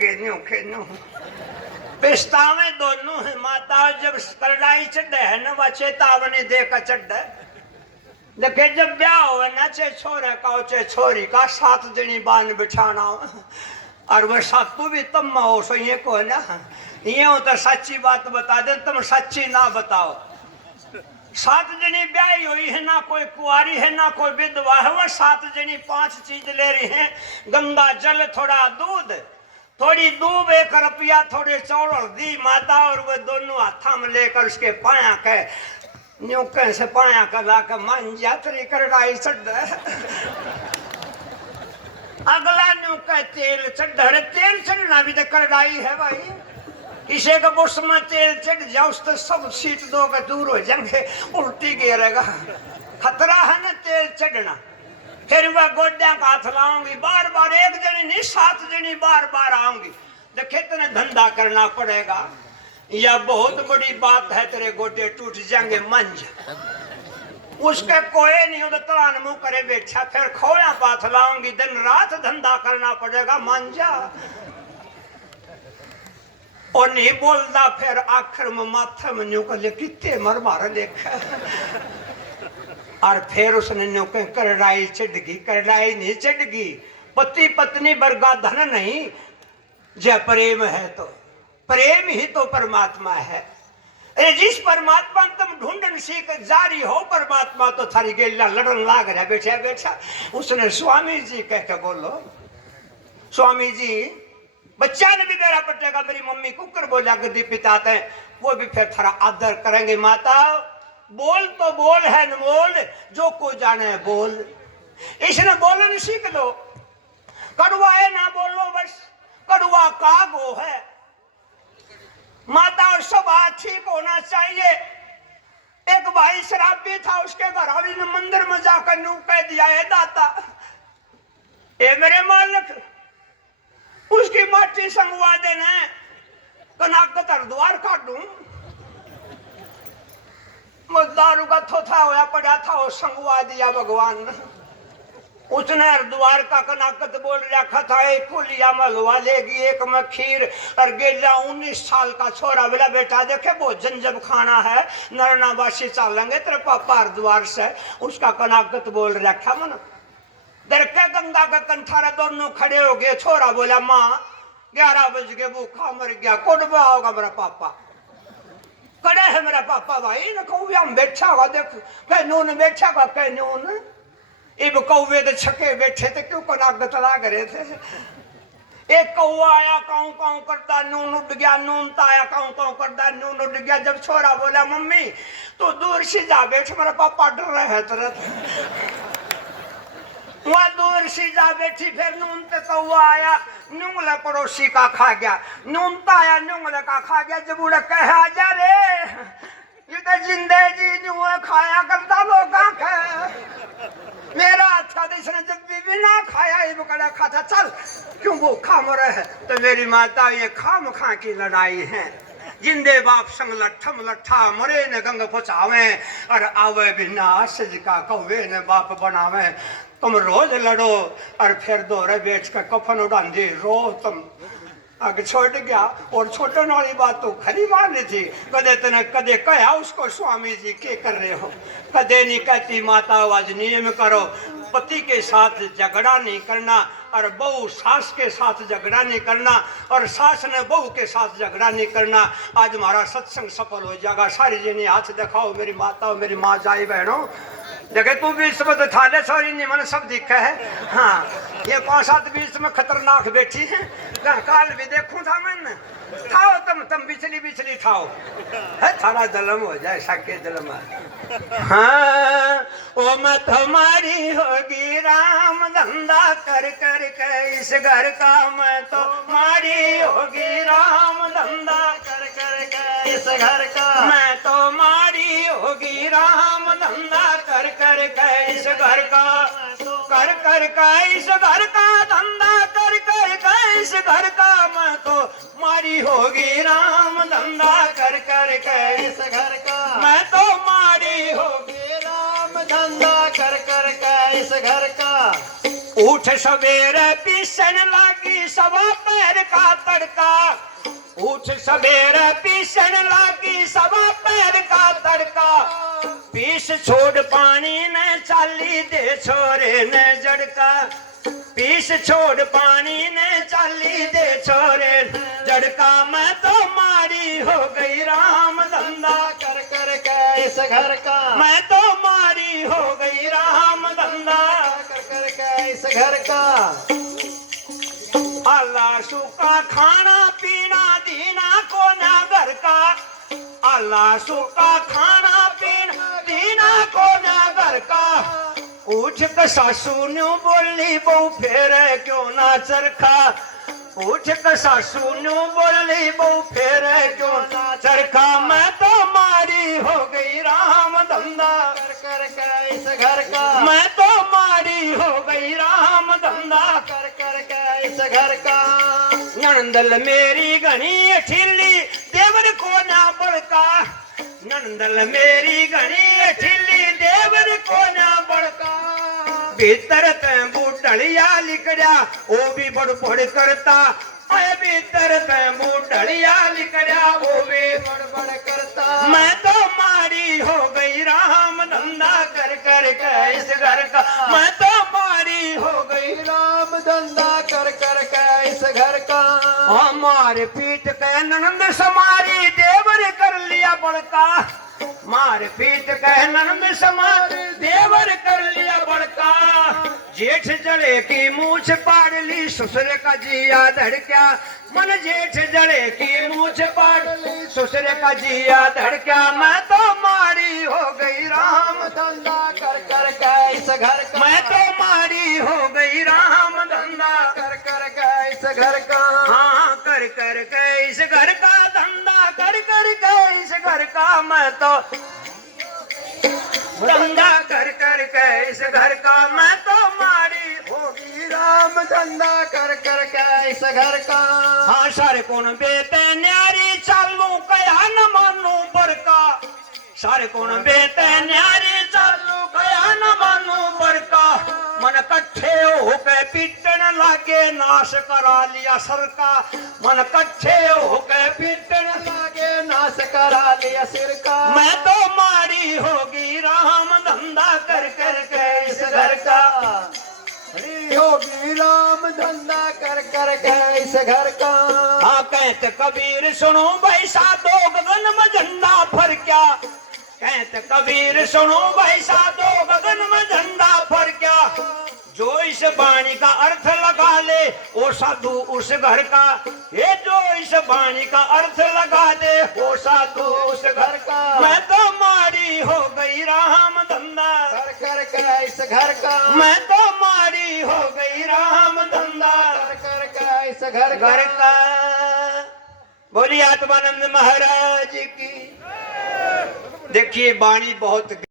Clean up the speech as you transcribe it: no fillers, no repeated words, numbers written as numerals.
गए न्यू के न्यू पिस्तावे दोनों है माता जब करड़ाई चढ़े है न वह चेतावनी देकर चढ़े देखे जब ब्याह हो ना चे छोरे का चे छोरी का 7 जनी बान बिछाना और वह सातू भी तुम हो सो ये को ना ये हो तो सच्ची बात बता दे तुम सच्ची ना बताओ 7 जनी ब्याही हुई है ना कोई कुआरी है ना कोई विधवा है वह 7 जनी 5 चीज ले रही हैं गंगा जल थोड़ा दूध थोड़ी दूब 1 रुपया थोड़े चौड़ दी माता और वह दोनों हाथा में लेकर उसके पाया के न्यू कैसे पाया कला का मन यात्री करड़ाई चढ़ अगला न्यू का तेल चढ़ तेल चढ़ना भी तो करड़ाई है भाई किसी का बुश में तेल चढ़ जाओ तो सब सीट दो का दूर हो जाएंगे उल्टी गिरेगा खतरा है ना तेल चढ़ना फिर वह गोड्या का हाथ लाऊंगी बार बार 1 जनी नहीं 7 जनी बार बार आऊंगी देखे तेने धंधा करना पड़ेगा यह बहुत बड़ी बात है तेरे गोडे टूट जाएंगे मंज उसके कोई नहीं उधर तलान मुंह करे बैठा फिर खोया पाथ लाऊंगी दिन रात धंधा करना पड़ेगा मंजा और नहीं बोलता फिर आखिर में माथे में न्यू कर कितने मर मार देखा और फिर उसने न्यू करड़ाई चढ़गी करड़ाई नहीं चढ़गी पति पत्नी वर्गा धन नहीं जय प्रेम है तो प्रेम ही तो परमात्मा है अरे जिस परमात्मा तुम ढूंढन सीख जारी हो परमात्मा तो थारी गेला लड़न लाग रहा बैठा बैठा उसने स्वामी जी कह के बोलो स्वामी जी बच्चा ने भी मेरा पटेगा मेरी मम्मी कुकर बोला गद्दी पिताते वो भी फिर थारा आदर करेंगे माता बोल तो बोल है न बोल जो को जाने बोल इसने बोलने सीख लो कड़वा है ना बोलो बस कड़वा कागो है माता और सब ठीक होना चाहिए एक भाई शराबी था उसके घर वाली ने मंदिर में जाकर नू कह दिया है दाता ए मेरे मालिक उसकी माटी संगवा देना कनाक का द्वार काट दूं दारू का थोथा होया पड़ा था वो संगवा दिया भगवान ने उसने द्वार का कनाकत बोल रखा था एक को लिया मलवा लेगी एक में खीर और गेला 19 साल का छोरा बोला बेटा देखे भोजन जब खाना है नरनावासी चालेंगे तेरे पापा द्वार से उसका कनाकत बोल रखा मन दरके गंगा का कंठारा दोनों खड़े हो गए छोरा बोला माँ 11 बज गए भूखा मर गया कोडबा होगा मेरा पापा कड़े है मेरा पापा भाई न कहूँ हम बैठा होगा देखो कह नून बैठा होगा कह नून इब कौवे तो छके बैठे थे क्यों कनागत लाग रहे थे एक कौआ आया काऊ काऊ करता नून उड़ गया नून ताया काऊ काऊ करता नून उड़ गया जब छोरा बोला मम्मी तो दूर से जा बैठ मेरा पापा डर रहे है तुरंत वहां दूर से जा बैठी फिर नून पे कौआ आया नूंगला पड़ोसी का खा गया नून ताया नूंगला का खा गया जब उड़ा कह आ जा रे ये तो जिंदे जी नुआ खाया करता लोग मेरा अच्छा इसने जब भी ना खाया ये बकड़ा खाता चल क्यों वो खा मरे है तो मेरी माता ये खाम खा की लड़ाई है जिंदे बाप संग लट्ठम लट्ठा मरे न गंग पचावे और आवे बिना सज का कौवे ने बाप बनावे तुम रोज लड़ो और फिर दोरे बेच कर कफन उड़ान दी रो तुम आगे छोड़ गया और छोटन वाली बात तो खरी मारनी थी कदे तने कदे कहा उसको स्वामी जी के कर रहे हो कदे नहीं कहती माता आज नियम करो पति के साथ झगड़ा नहीं करना और बहू सास के साथ झगड़ा नहीं करना और सास ने बहू के साथ झगड़ा नहीं करना आज हमारा सत्संग सफल हो जाएगा सारी जनी हाथ दिखाओ मेरी माता मेरी माँ जाई बहनों देखे तू भी इस वक्त थाले सॉरी नहीं मैंने सब दिखा है हाँ ये 5-7 बीच में खतरनाक बैठी है काल भी देखूं था मैंने थाओ तुम बिचली थाओ है थारा जलम हो जाए साके जलम हाँ ओ मैं तुम्हारी होगी राम धंधा कर कर के इस घर का मैं तो मारी होगी राम धंधा कर कर के इस घर का मैं तो मारी होगी राम धंधा कर कर के इस घर का कर कर के इस घर का धंधा कर कर के इस घर का मैं तो मारी होगी राम धंधा कर कर के इस घर का मैं तो मारी होगी राम धंधा कर कर के इस घर का उठ सवेरे पीसन लागी सवा पैर का तड़का, उठ सवेरे पीसन लागी सवा पैर का तड़का, पीस छोड़ पानी ने चाली दे छोरे ने जड़का, पीस छोड़ पानी ने चाली दे छोरे जड़का, मैं तो मारी हो गई राम धंधा कर कर के इस घर का, मैं तो मारी हो गई राम धंधा कर कर के इस घर का। अल्लाह सूखा खाना पीना दीना को ना घर का, अल्लाह सूखा खाना पीना दीना को ना घर का, उठ के सासू न्यू बोली बहु फेर क्यों ना चरखा, उठ के सासू न्यू बोली बहु फेर क्यों ना चरखा, मैं तो मारी हो गई राम धंधा कर कर के इस घर का, मैं तो मारी हो गई राम धंधा कर कर के इस घर का। नंदल मेरी घनी ठिल्ली देवर को ना बड़का, नंदल मेरी घनी ठिल्ली देवर को ना बड़का, भीतर ते बूढ़िया लिखड़ा वो भी बड़ बड़ करता, अय भीतर ते बूढ़िया लिखड़ा वो भी बड़ बड़ करता, मैं तो मारी हो गई राम धंधा कर कर के इस घर का, मैं तो मारी हो गई राम धंधा कर कर के इस घर का। मार पीट के ननंद समारी देवर कर लिया बड़का, मार पीट के ननंद समारी देवर कर लिया बड़का, जेठ जड़े की मूछ पाड़ ली ससुर का जिया धड़क्या, मन जेठ जड़े की मूछ पाड़ ली ससुर का जिया धड़क्या, मैं तो मारी हो गई राम धंधा कर कर के इस घर का, मैं तो मारी हो गई राम धंधा कर कर के इस घर का। हाँ कर कर के इस घर का धंधा कर कर के इस घर का, मैं तो धंधा कर कर के इस घर का, मैं तो मारी होगी राम धंधा कर कर के इस घर का। हाँ सारे कौन बेटे न्यारी चालू कया न मानू बरका, सारे कौन बेटे न्यारी चालू कया न मानू बरका, मन कट्ठे होके पीटन लागे नाश करा लिया सरका, मन कट्ठे होके पीटन लागे नाश करा लिया सिर का, मैं तो मारी होगी राम धंधा कर कर के इस घर का, हरी होगी राम धंधा कर कर के इस घर का। हाँ कहते कबीर सुनो भाई साधो गगन में झंडा फरक्या, कहते कबीर सुनो भाई साधो गगन में झंडा फरक्या, जो इस वाणी का अर्थ लगा ले वो साधु उस घर का, ये जो इस वाणी का अर्थ लगा दे वो साधु उस घर का, मैं तो मारी हो गई राम धंधा कर कर के इस घर का, मैं तो मारी हो गई राम धंधा कर कर के इस घर घर का। का। बोलिए आत्मानंद महाराज की। देखिए वाणी बहुत